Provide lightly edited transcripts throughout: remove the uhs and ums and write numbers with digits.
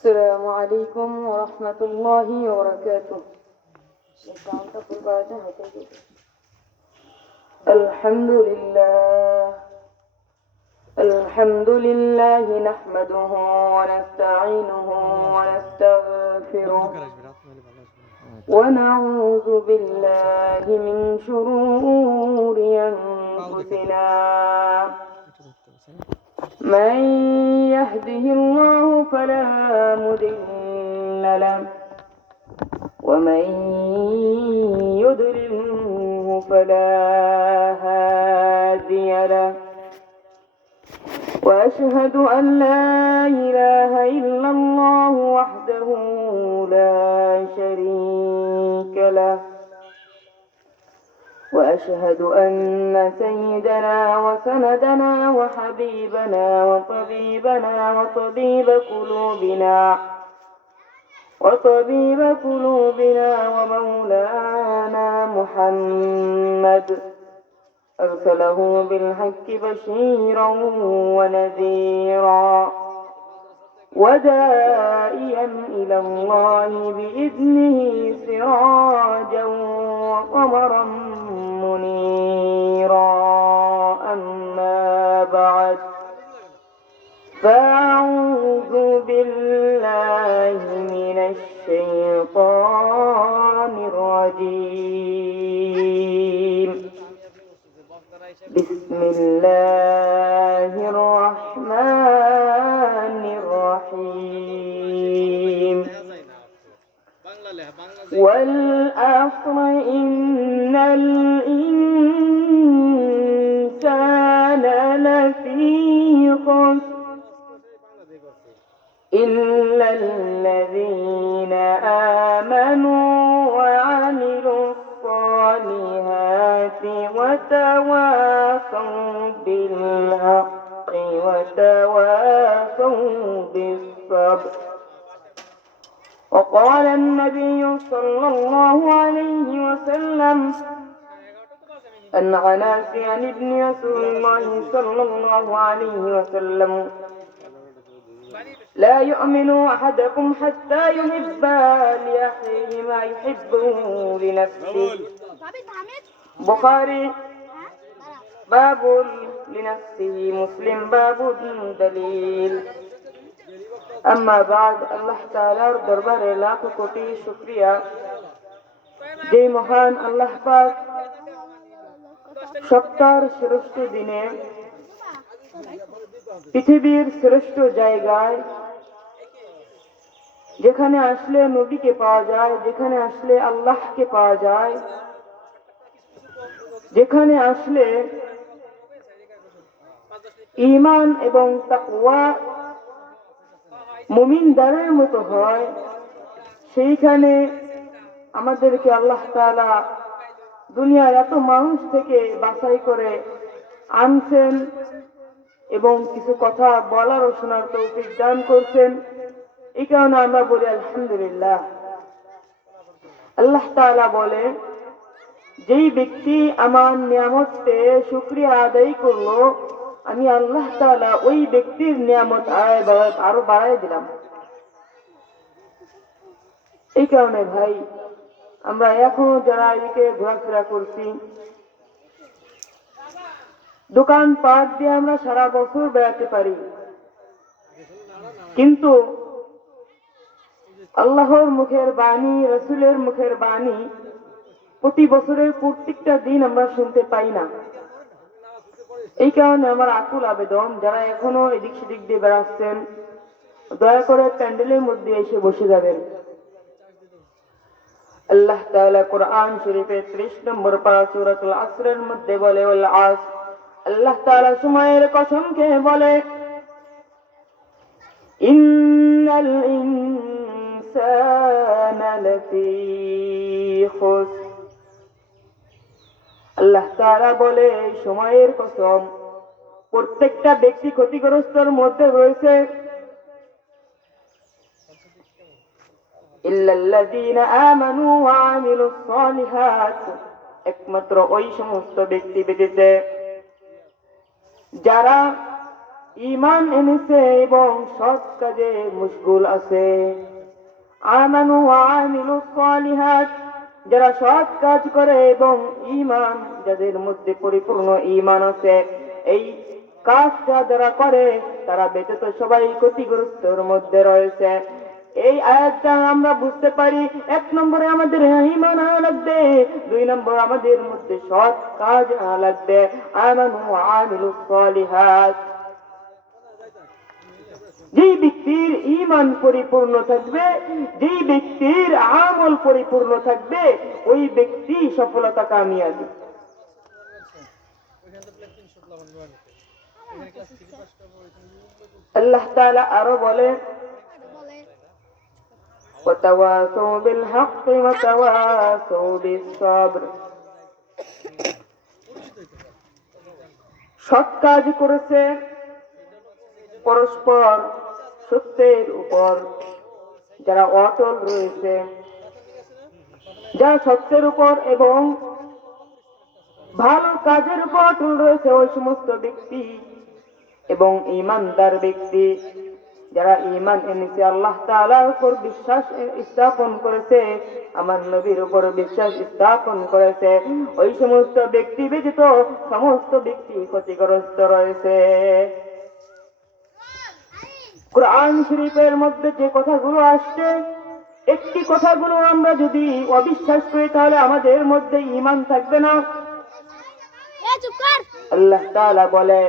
السلام عليكم ورحمة الله وبركاته. الحمد لله نحمده ونستعينه ونستغفره ونعوذ بالله من شرور أنفسنا من يهده الله فلا مضل له ومن يضلله فلا هادي له وأشهد أن لا إله إلا الله وحده لا شريك له وأشهد أن سيدنا وسندنا وحبيبنا وطبيبنا وطبيب قلوبنا ومولانا محمد أرسله بالحق بشيرا ونذيرا وداعيا إلى الله بإذنه سراجا وقمرا منيرا. أما بعد فأعوذ بالله من الشيطان الرجيم. بسم الله الرحمن الرحيم. والعصر إن الإنسان لفي خسر إلا الذين آمنوا وعملوا الصالحات وتواصوا بالحق وتواصوا بالصبر. وقال النبي صلى الله عليه وسلم عن ابن رسول الله صلى الله عليه وسلم لا يؤمن أحدكم حتى يحب لأخيه ما يحبه لنفسه. بخاري باب لنفسه، مسلم باب دليل. أما بعد الله تعالى দরবারে লাখ কোটি শুকরিয়া যে মহান আল্লাহ পাক সপ্তাহের শ্রেষ্ঠ দিনে পৃথিবীর শ্রেষ্ঠ জায়গায় যেখানে আসলে নবীকে পাওয়া যায়, যেখানে আসলে আল্লাহকে পাওয়া যায়, যেখানে আসলে ঈমান এবং তাকওয়া মুমিনদারের মতো হয়, সেইখানে আমাদেরকে আল্লাহ তাআলা দুনিয়ার এত মানুষ থেকে বাছাই করে আনছেন এবং কিছু কথা বলার ও শোনার তৌফিক দান করছেন। এই কারণে আমরা বলি আলহামদুলিল্লাহ। আল্লাহ তাআলা বলে, যেই ব্যক্তি আমার নিয়ামতে শুকরিয়া আদায় করলো, আমি আল্লাহ তাআলা ওই ব্যক্তির নিয়ামত আরো বাড়াই দিলাম। এই কারণে ভাই, আমরা এখনো যারা এদিকে ঘোরাফেরা করছি, দোকান পাট দিয়ে আমরা সারা বছর বেড়াতে পারি, কিন্তু আল্লাহর মুখের বাণী, রাসূলের মুখের বাণী প্রতি বছরের প্রত্যেকটা দিন আমরা শুনতে পাই না। এই কারণে আমার আকুল আবেদন, যারা এখনো এদিক সেদিক দিয়ে বেড়াচ্ছেন, দয়া করে প্যান্ডেলের মধ্যে এসে বসে যাবেন। আল্লাহ তাআলা কোরআন শরীফের 30 নম্বর পারা সূরাতুল আসরের মধ্যে বলে, ওয়াল আসর, আল্লাহ তাআলা সময়ের কসম খেয়ে বলে, ইন্নাল ইনসানা লাফি খুসর। আল্লাহ তাআলা বলে, সময়ের কসম, প্রত্যেকটা ব্যক্তি ক্ষতিগ্রস্তর মধ্যে রয়েছে। ইল্লাল্লাযীনা আমানু ওয়া আমিলুস সালিহাত, একমাত্র ওই সমস্ত ব্যক্তি ব্যতীত যারা ঈমান এনেছে এবং সৎ কাজে মশগুল আছে। আমানু ওয়া আমিলুস সালিহাত, যারা সৎ কাজ করে এবং ঈমান যাদের মধ্যে পরিপূর্ণ ঈমান আছে, এই কাজটা যারা করে তারা ব্যতীত সবাই ক্ষতিগ্রস্তর মধ্যে রয়েছে। এই আয়াতটা আমরা বুঝতে পারি, এক নম্বরে আমাদের ঈমান আনা লাগবে, দুই নম্বর আমাদের মধ্যে সৎ কাজ আনা লাগবে। আমানু ওয়া আমিলুস সালিহাত, যেই ব্যক্তির ঈমান পরিপূর্ণ থাকবে, যেই ব্যক্তির আমল পরিপূর্ণ থাকবে, ওই ব্যক্তি সফলতা কামিয়াবি। আল্লাহ তাআলা আরো বলে, ওয়াতাওয়াসাউ বিল হাক্কি ওয়াতাওয়াসাউ বিস সাবর, সৎ কাজ করেছে, পরস্পর সত্যের উপর যারা অটল রয়েছে, যারা সত্যের উপর এবং ভালো কাজের উপর অটল রয়েছে, ওই সমস্ত ব্যক্তি এবং ঈমানদার ব্যক্তি যারা ঈমান এনেছে, আল্লাহ তাআলার উপর বিশ্বাস স্থাপন করেছে, আমার নবীর উপর বিশ্বাস স্থাপন করেছে, ওই সমস্ত ব্যক্তি ব্যতীত সমস্ত ব্যক্তি ক্ষতিগ্রস্ত রয়েছে। কুরআন শরীফের মধ্যে যে কথাগুলো আসছে, একটি কথাগুলো আমরা যদি অবিশ্বাস করি তাহলে আমাদের মধ্যে ঈমান থাকবে না। আল্লাহ তাআলা বলে,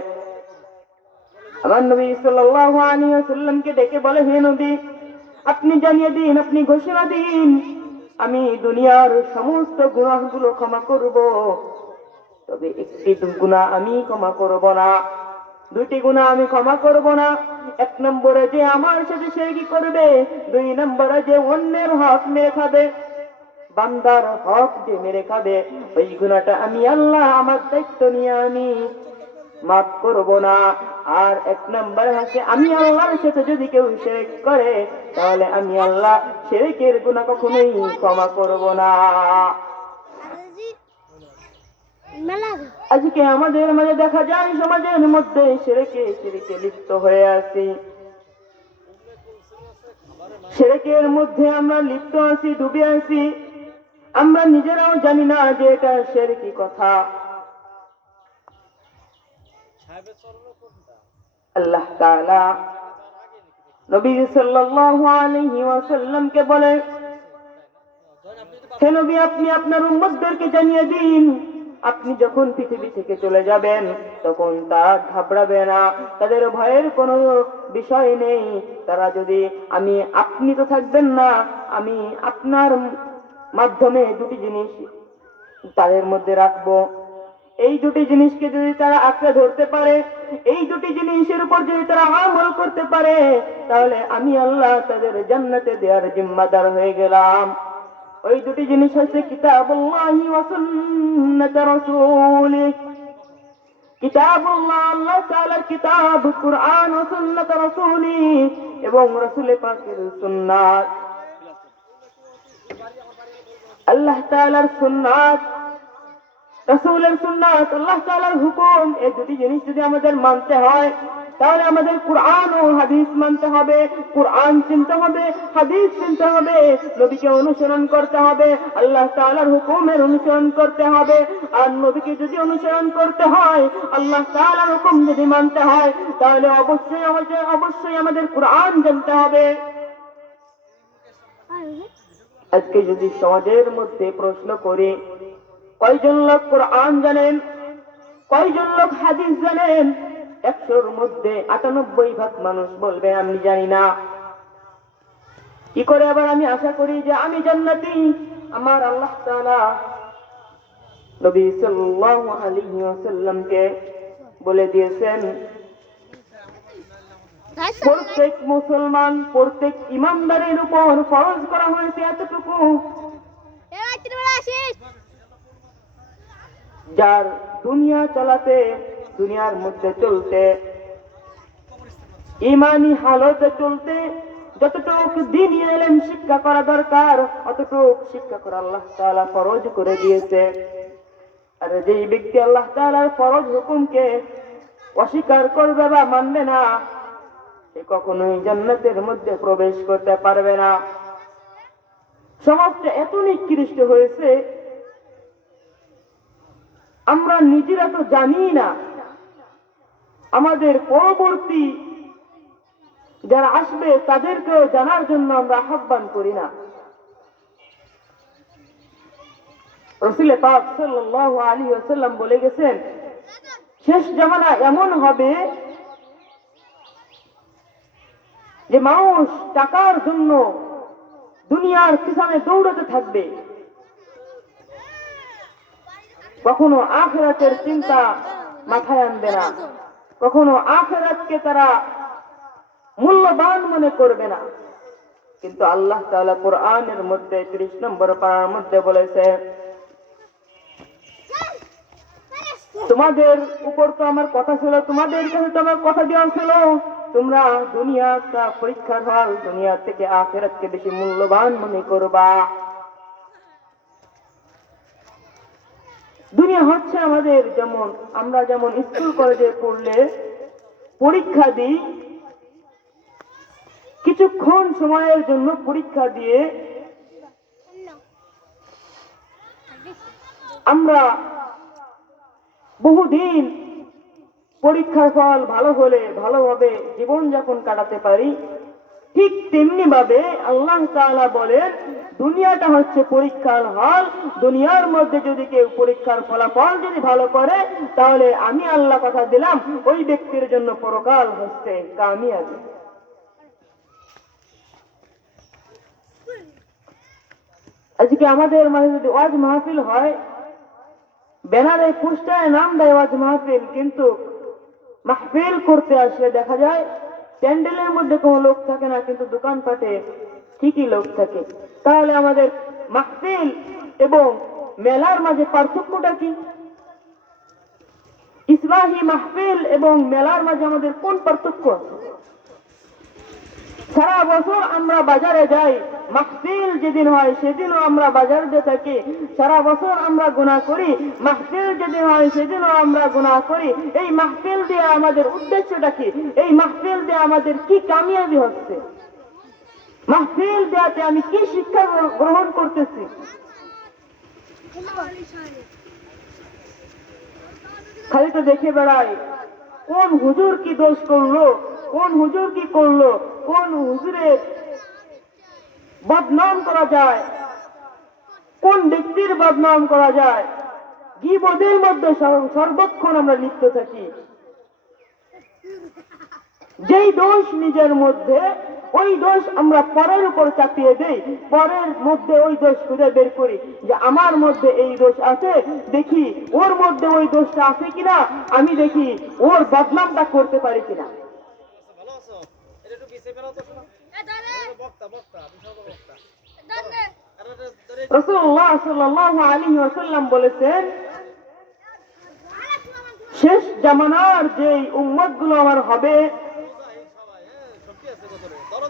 আমার নবী সাল্লাল্লাহু আলাইহি ওয়াসাল্লামকে ডেকে বলে, হে নবী, আপনি জানিয়ে দিন, আপনি ঘোষণা দিন, আমি দুনিয়ার সমস্ত গুনাহগুলো ক্ষমা করব, তবে একটি গুনাহ আমি ক্ষমা করব না, দুটি গুনাহ আমি ক্ষমা করব না। এক নম্বরে যে আমার সাথে শিরক করবে, দুই নম্বরে যে অন্যের হক মেরে খাবে, বান্দার হক যে মেরে খাবে, ওই গুনাহটা আমি আল্লাহ আমার দায়িত্ব নিয়ে আমি মাফ করব না। আর এক নম্বর হচ্ছে, আমি আল্লাহর সাথে যদি কেউ শিরক করে তাহলে আমি আল্লাহ শিরকের গুনাহ কখনোই ক্ষমা করব না। আজকে আমাদের মাঝে দেখা যায় সমাজের মধ্যে শিরকে লিপ্ত হয়ে আছি, শিরকের মধ্যে আমরা লিপ্ত আছি, ডুবে আছি, আমরা নিজেরাও জানি না যে এটা শিরকি কথা। আল্লাহ তাআলা নবী সাল্লাল্লাহু আলাইহি ওয়াসাল্লামকে বলে, হে নবী, আপনি আপনার উম্মতদেরকে জানিয়ে দিন, আপনি যখন পৃথিবী থেকে চলে যাবেন তখন তারা ঘাবড়াবে না, তাদের ভয়ের কোনো বিষয় নেই। তারা যদি আপনি তো থাকবেন না, আমি আপনার মাধ্যমে দুটি জিনিস তাদের মধ্যে রাখবো, এই দুটি জিনিসকে যদি তারা আঁকড়ে ধরতে পারে, এই দুটি জিনিসের উপর যদি তারা আমল করতে পারে, তাহলে আমি আল্লাহ তাদের জান্নাতে দেওয়ার জিম্মাদার হয়ে গেলাম। ওই দুটি জিনিস হচ্ছে কিতাবুল্লাহি ওয়া সুন্নাত রাসূলিহি, কিতাবুল্লাহ আল্লাহ তাআলার কিতাব কুরআন ও সুন্নাত রাসূলিহি, এবং রাসূল পাকের সুন্নাত, আল্লাহ তাআলার সুন্নাত, রাসূলের সুন্নাত, আল্লাহ তাআলার হুকুম, এই দুটি জিনিস যদি আমাদের মানতে হয় তাহলে আমাদের কুরআন ও হাদিস মানতে হবে, কুরআন চিনতে হবে, হাদিস চিনতে হবে, নবীকে অনুসরণ করতে হবে, আল্লাহ তাআলার হুকুমের অনুসরণ করতে হবে। আর নবীকে যদি অনুসরণ করতে হয়, আল্লাহ তাআলার হুকুম যদি মানতে হয়, তাহলে অবশ্যই আমাদের কুরআন জানতে হবে। আজকে যদি সমাজের মধ্যে প্রশ্ন করি, কয়জন লোক কুরআন জানেন, কয়জন লোক হাদিস জানেন, 100-র মধ্যে 98% মানুষ বলবে আমি জানি না। কি করে আবার আমি আশা করি যে আমি জান্নাতি? আমার আল্লাহ তাআলা নবী সাল্লাল্লাহু আলাইহি ওয়াসাল্লামকে বলে দিয়েছেন, প্রত্যেক মুসলমান, প্রত্যেক ইমানদারের উপর ফরজ করা হয়েছে এতটুকু, যার দুনিয়া চালাতে, দুনিয়ার মধ্যে চলতে, ঈমানি হালতে চলতে যতটুকু দ্বীনি ইলম শিক্ষা করা দরকার অতটুকু শিক্ষা করা আল্লাহ তাআলা ফরজ করে দিয়েছে। আর যেই ব্যক্তি আল্লাহ তাআলার ফরজ হুকুমকে অস্বীকার করবে বা মানবে না, সে কখনোই জান্নাতের মধ্যে প্রবেশ করতে পারবে না। সমাজটা এত নিকৃষ্ট হয়েছে, আমরা নিজেরা তো জানি না, আমাদের পরবর্তী যারা আসবে তাদেরকেও জানার জন্য আমরা আহ্বান করি না। রাসূল পাক সাল্লাল্লাহু আলাইহি ওয়াসাল্লাম বলে গেছেন, শেষ জামানা এমন হবে যে মানুষ টাকার জন্য দুনিয়ার পিছনে দৌড়াতে থাকবে, কখনো আখিরাতের চিন্তা মাথায় আনবে না, কখনো আখিরাতকে তারা মূল্যবান মনে করবে না। কিন্তু আল্লাহ তাআলা কোরআনের মধ্যে 30 নম্বর পারার মধ্যে বলেছে, তোমাদের উপর তো আমার কথা ছিল, তোমাদের কাছে তো আমার কথা দেওয়া ছিল, তোমরা দুনিয়াটা পরীক্ষার হল, দুনিয়া থেকে আখিরাতকে বেশি মূল্যবান মনে করবা। দুনিয়া হচ্ছে আমাদের, যেমন আমরা যেমন স্কুল কলেজে পড়লে পরীক্ষা দিই, কিছুক্ষণ সময়ের জন্য পরীক্ষা দিয়ে আমরা বহুদিন পরীক্ষার ফল ভালো হলে ভালোভাবে জীবনযাপন কাটাতে পারি। ঠিক তেমনি ভাবে আল্লাহ তাআলা বলেন, দুনিয়াটা হচ্ছে পরীক্ষার হল, দুনিয়ার মধ্যে যদি কেউ পরীক্ষার ফলাফল যদি ভালো করে, তাহলে আমি আল্লাহ কথা দিলাম ওই ব্যক্তির জন্য পরকাল হচ্ছে কামিয়াবি। আজকে আমাদের মাঝে যদি ওয়াজ মাহফিল হয়, ব্যানারে পোস্টারে নাম দেয় ওয়াজ মাহফিল, কিন্তু মাহফিল করতে আসলে দেখা যায় প্যান্ডেলের মধ্যে কোনো লোক থাকে না, কিন্তু দোকানপাটে ঠিকই লোক থাকে। তাহলে আমাদের মাহফিল এবং মেলার মাঝে পার্থক্যটা কি? ইসলাহি মাহফিল এবং মেলার মাঝে আমাদের কোন পার্থক্য আছে? সারা বছর আমরা বাজারে যাই, মাহফিল যেদিন হয় সেদিনও আমরা বাজার দিয়ে থাকি। সারা বছর আমরা গুনাহ করি, মাহফিল যেদিন হয় সেদিনও আমরা গুনাহ করি। এই মাহফিল দিয়ে আমাদের উদ্দেশ্যটা কি? এই মাহফিল দিয়ে আমাদের কি কামিয়াবি হচ্ছে? মাহফিল দেওয়াতে আমি কি শিক্ষা গ্রহণ করতেছি? খালি তো দেখে বেড়াই কোন হুজুর কি দোষ করলো, কোন হুজুর কি করলো, কোন হুজুরের বদনাম করা যায়, কোন ব্যক্তির বদনাম করা যায়, গীবতের মধ্যে সর্বক্ষণ আমরা লিপ্ত থাকি। যেই দোষ নিজের মধ্যে, ওই দোষ আমরা পরের উপর চাপিয়ে দেই, পরের মধ্যে ওই দোষ খুঁজে বের করি যে আমার মধ্যে এই দোষ আছে, দেখি ওর মধ্যে ওই দোষটা আছে কিনা, আমি দেখি ওর বদনামটা করতে পারি কিনা। রাসূলুল্লাহ সাল্লাল্লাহু আলাইহি ওয়াসাল্লাম বলেছেন, শেষ জামানার যেই উম্মতগুলো আমার হবে,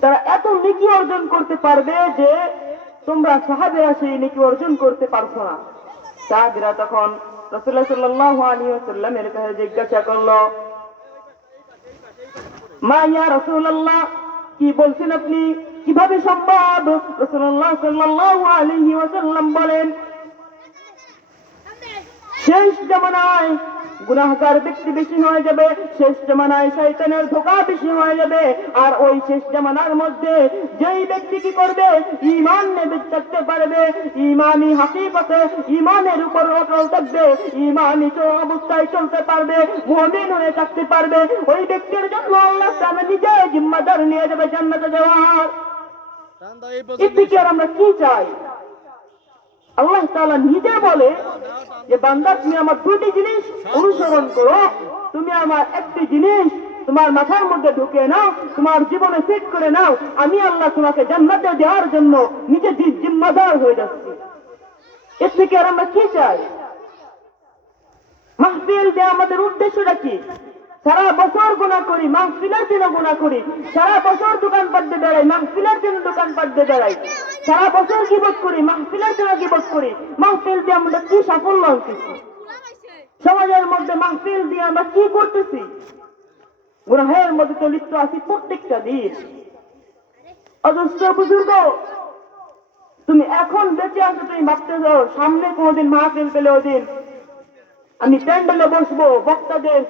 তারা এত নেকি অর্জন করতে পারবে যে তোমরা সাহাবীরা সেই নেকি অর্জন করতে পারছো না। সাহাবীরা তখন রাসূলুল্লাহ সাল্লাল্লাহু আলাইহি ওয়াসাল্লামের কাছে জিজ্ঞাসা করলো, মা ইয়া রাসূলুল্লাহ, কি বলছেন আপনি, কিভাবে সম্ভব? রাসূলুল্লাহ সাল্লাল্লাহু আলাইহি ওয়াসাল্লাম বলেন, শেষ জামানায় গুনাহগার ব্যক্তি বেশি হয়ে যাবে, শেষ জামানায় শয়তানের ধোঁকা বেশি হয়ে যাবে, আর ওই শেষ জামানার মধ্যে যেই ব্যক্তি কি করবে, ঈমান নিয়ে থাকতে পারবে, ঈমানি হাকিকতে ঈমানের উপর অটল থাকবে, ঈমানি অবস্থায় চলতে পারবে, মুমিন হয়ে থাকতে পারবে, ওই ব্যক্তির জন্য আল্লাহ তাআলা নিজে জিম্মাদার নিয়ে যাবে জান্নাতে যাওয়ার। এর থেকে আর আমরা কি চাই? আল্লাহ তাআলা নিজে বলে যে বান্দা, তুমি আমার দুটি জিনিস অনুসরণ করো, তুমি আমার একটি জিনিস তোমার মাথার মধ্যে ঢুকে নাও, তোমার জীবনে ফিট করে নাও, আমি আল্লাহ তোমাকে জান্নাতে দেওয়ার জন্য নিজে জিম্মাদার হয়ে যাচ্ছি। এর থেকে আর আমরা কি চাই? মাহফিল দেওয়া আমাদের উদ্দেশ্যটা কি? সারা বছর গুনাহ করি, মাহফিলের জন্য গুনাহ করি, সারা বছর দোকানপাট দিয়ে বেড়াই, মাহফিলের জন্য দোকানপাট দিয়ে বেড়াই, সারা বছর গীবত করি, মাহফিলের জন্য গীবত করি। মাহফিল দিয়ে আমরা কি সাফল্য আনতেছি? সমাজের মধ্যে মাহফিল দিয়ে আমরা কি করতেছি? গুনাহের মধ্যে তো লিপ্ত আছি প্রত্যেকটা দিন। অজস্র বুজুর্গ, তুমি এখন বেঁচে আছো, তুমি ভাবতে যাও সামনে কোনোদিন মাহফিল পেলে ওদিন আমি প্যান্ডেলে বসবো, বক্তাদের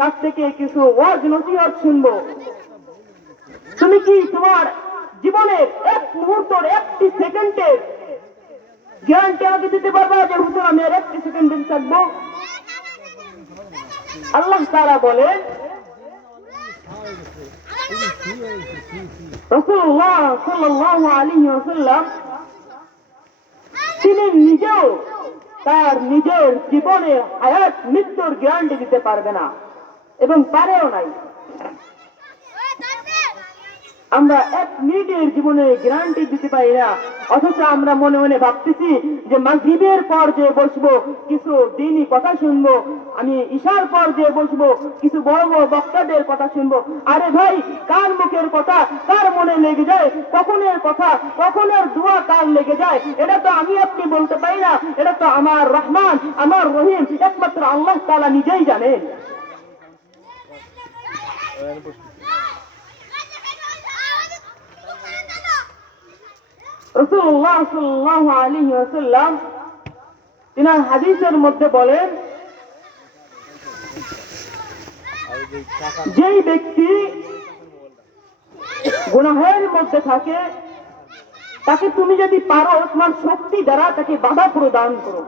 কাছ থেকে কিছু ওয়াজ নসিহত শুনবো। তুমি কি তোমার জীবনের এক মুহূর্তের একটি সেকেন্ডের গ্যারান্টি আগে দিতে পারবা যে হুজুর আমি আর একটি সেকেন্ড বেঁচে থাকবো? আল্লাহ তাআলা বলেন, রাসূলুল্লাহ সাল্লাল্লাহু আলাইহি ওয়াসাল্লাম তিনি নিজেও তার নিজের জীবনে হায়াত মৃত্যুর গ্যারান্টি দিতে পারবে না এবং পারেও নাই। আমরা এক মিনিটের জীবনে গ্যারান্টি দিতে পারি না, অথচ আমরা মনে মনে ভাবতেছি যে মাগরিবের পর যে বসবো কিছু দিনই কথা শুনবো, আমি ঈশার পর যে বসবো কিছু বড় বড় বক্তাদের কথা শুনবো। আরে ভাই, কার মুখের কথা কার মনে লেগে যায়, কখনের কথা কখনের দোয়া কার লেগে যায়, এটা তো আমি আপনি বলতে পারি না, এটা তো আমার রহমান আমার রহিম একমাত্র আল্লাহ তাআলা নিজেই জানেন। রাসূলুল্লাহ সাল্লাল্লাহু আলাইহি ওয়াসাল্লাম তিনার হাদিসের মধ্যে বলেন, যেই ব্যক্তি গুনাহের মধ্যে থাকে তাকে তুমি যদি পারো তোমার শক্তি দ্বারা তাকে বাধা প্রদান করো।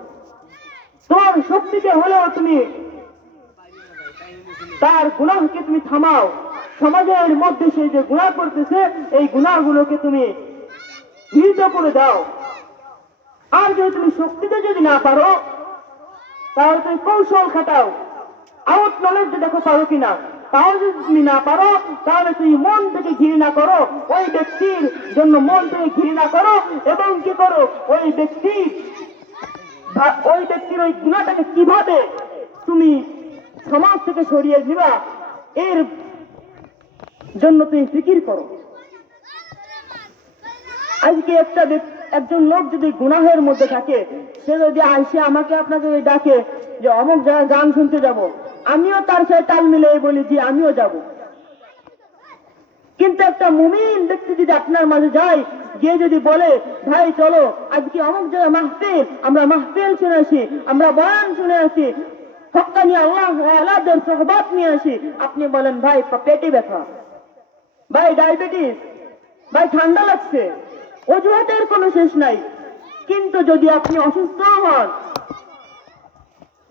তোমার শক্তিতে হলেও তুমি তার গুনাহকে তুমি থামাও। সমাজের মধ্যে সে যে গুনাহ করতেছে এই গুনাহগুলোকে তুমি নির্দ করে দাও। আর যদি তুমি শক্তিতে যদি না পারো তাহলে তুমি কৌশল খাটাও, আউট নলেজ দেখো পারো কিনা। তাও যদি তুমি না পারো তাহলে তুমি মন থেকে ঘৃণা করো, ওই ব্যক্তির জন্য মন থেকে ঘৃণা করো এবং কি করো ওই ব্যক্তির ওই গুনাহটাকে কিভাবে তুমি সমাজ থেকে সরিয়ে দিবা এর জন্য তুমি ফিকির করো। আজকে একজন লোক যদি গুনাহের মধ্যে থাকে, সে যদি আসে আমাকে আপনাকে ডাকে যে অমুক জায়গায় গান শুনতে যাব, আমিও তার সাথে তাল মিলে বলি যে আমিও যাব। কিন্তু একটা মুমিন ব্যক্তি যদি আপনার মাঝে যায়, গিয়ে যদি বলে ভাই চলো আজকে অমুক জায়গায় মাহফিল, আমরা মাহফিল শুনে আসি, আমরা বয়ান শুনে আসি, হক্কানি আল্লাহদের সোহবত নিয়ে আসি, আপনি বলেন ভাই পেটে ব্যথা, ভাই ডায়াবেটিস, ভাই ঠান্ডা লাগছে, অজুহাতের কোনো শেষ নাই। কিন্তু যদি আপনি অসুস্থ হন,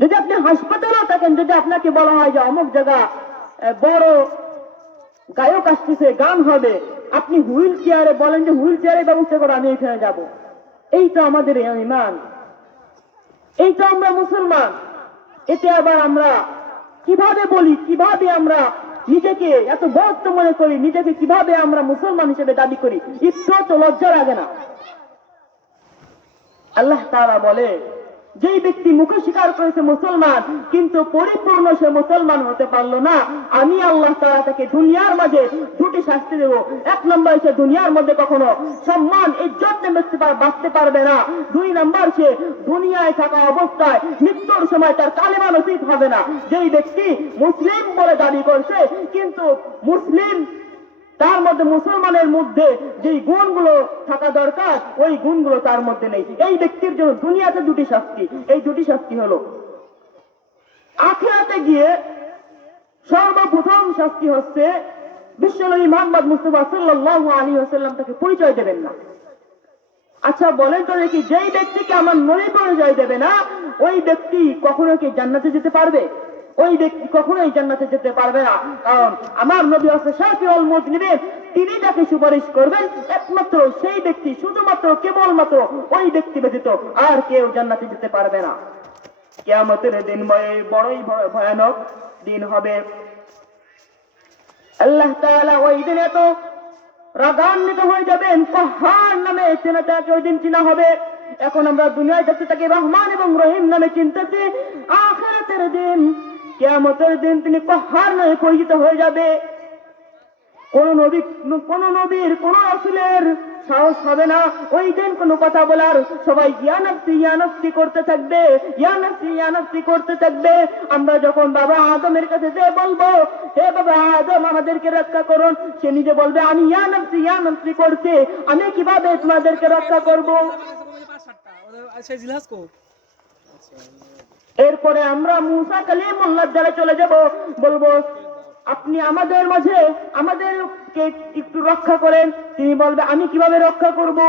যদি আপনি হাসপাতালেও থাকেন, যদি আপনাকে বলা হয় যে অমুক জায়গা বড় গায়ক আসতেছে গান হবে, আপনি হুইল চেয়ারে বলেন যে হুইল চেয়ারে ব্যবস্থা করে আমি এখানে যাব। এই তো আমাদের ঈমান, এই তো আমরা মুসলমান। এতে আবার আমরা কিভাবে বলি, কিভাবে আমরা নিজেকে এত বড়ত্ব মনে করি, নিজেকে কিভাবে আমরা মুসলমান হিসেবে দাবি করি, একটু তো লজ্জা লাগে না। আল্লাহ তাআলা বলে, যেই ব্যক্তি মুখে স্বীকার করেছে মুসলমান কিন্তু পরিপূর্ণ সে মুসলমান হতে পারলো না, আমি আল্লাহ তাআলা তাকে দুনিয়ার মাঝে দুটি শাস্তি দেব। এক নম্বর, সে দুনিয়ার মধ্যে কখনো সম্মান ইজ্জত বাঁচতে পারবে না। দুই নম্বর, সে দুনিয়ায় থাকা অবস্থায় মৃত্যুর সময় তার কালেমা নসিব হবে না। যেই ব্যক্তি মুসলিম বলে দাবি করছে কিন্তু মুসলিম তার মধ্যে মুসলমানের মধ্যে যেই গুণগুলো থাকা দরকার ওই গুণগুলো তার মধ্যে নেই, এই ব্যক্তির জন্য দুনিয়াতে দুটি শাস্তি। এই দুটি শাস্তি হলো, আখিরাতে গিয়ে সর্বপ্রথম শাস্তি হচ্ছে বিশ্বনবী মুহাম্মদ মুস্তাফা সাল্লাল্লাহু আলাইহি ওয়াসাল্লাম তাকে পরিচয় দেবেন না। আচ্ছা বলেন তো দেখি, যেই ব্যক্তিকে আমার নবী পরিচয় দেবে না ওই ব্যক্তি কখনো কি জান্নাতে যেতে পারবে? ওই ব্যক্তি কখনোই জান্নাতে যেতে পারবে না। কারণ আমার নবী হচ্ছে শাফিউল মুযনিবিন, তিনি যাকে সুপারিশ করবেন একমাত্র সেই ব্যক্তি, শুধুমাত্র কেবলমাত্র ওই ব্যক্তি ব্যতীত আর কেউ জান্নাতে যেতে পারবে না। কিয়ামতের দিন বড়ই ভয়ানক দিন হবে। আল্লাহ তাআলা ওই দিনে তো রাগান্বিত হয়ে যাবেন, কাহ্হার নামে তাকে ওই দিন চিনা হবে। এখন আমরা দুনিয়ায় দেখতে তাকে রহমান এবং রহিম নামে চিনতেছি, আখিরাতের দিন কিয়ামতের দিন তিনি কাহ্হার নামে পরিচিত হয়ে যাবে। কোন নবীর কোন রাসূলের সাহস হবে না ওই দিন কোনো কথা বলার। সবাই ইয়া নাফসি করতে থাকবে, ইয়া নাফসি করতে থাকবে। আমরা যখন বাবা আদমের কাছে যে বলবো, হে বাবা আদম আমাদেরকে রক্ষা করুন, সে নিজে বলবে আমি ইয়া নাফসি করছি, আমি কিভাবে তোমাদেরকে রক্ষা করব? এরপরে আমরা মুসা কালিমুল্লাহর দ্বারা চলে যাব, বলবো আপনি আমাদের মাঝে আমাদেরকে একটু রক্ষা করেন। তিনি বলবে আমি কিভাবে রক্ষা করব?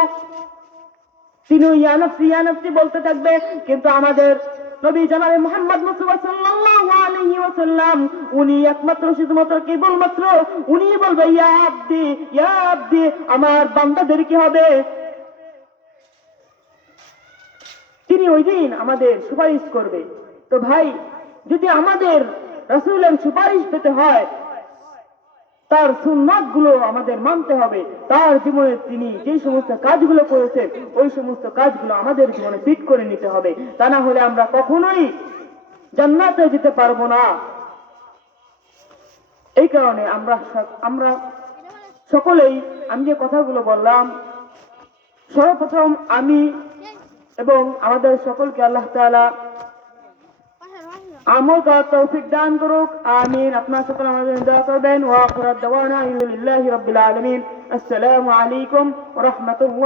তিনি ইয়া নাফসি বলতে থাকবে। কিন্তু আমাদের নবী জনাবে মুহাম্মদ মুস্তাফা সাল্লাল্লাহু আলাইহি ওয়াসাল্লাম উনি একমাত্র শুধুমাত্র কেবলমাত্র উনি বলবে ইয়া আব্দি, আমার বান্দাদের কি হবে? তিনি ওই দিন আমাদের সুপারিশ করবে। তো ভাই, যদি আমাদের রাসূলের সুপারিশ পেতে হয়, তার সুন্নাত গুলো আমাদের মানতে হবে। তার জীবনে তিনি যে সমস্ত কাজগুলো করেছেন ওই সমস্ত কাজগুলো আমাদের জীবনে ফিট করে নিতে হবে। তা না হলে আমরা কখনোই জান্নাতে যেতে পারবো না। এই কারণে আমরা সকলেই, আমি যে কথাগুলো বললাম, সর্বপ্রথম আমি এবং আমাদের সকলকে আল্লাহ তাআলা আমল করার তৌফিক দান করুক। আমিন। আপনারা সকলে আমাদের দোয়া করবেন। ওয়া আখিরু দাওয়ানা আলহামদুলিল্লাহি রাব্বিল আলামিন। আসসালামু আলাইকুম ওয়া রাহমাতুল্লাহ।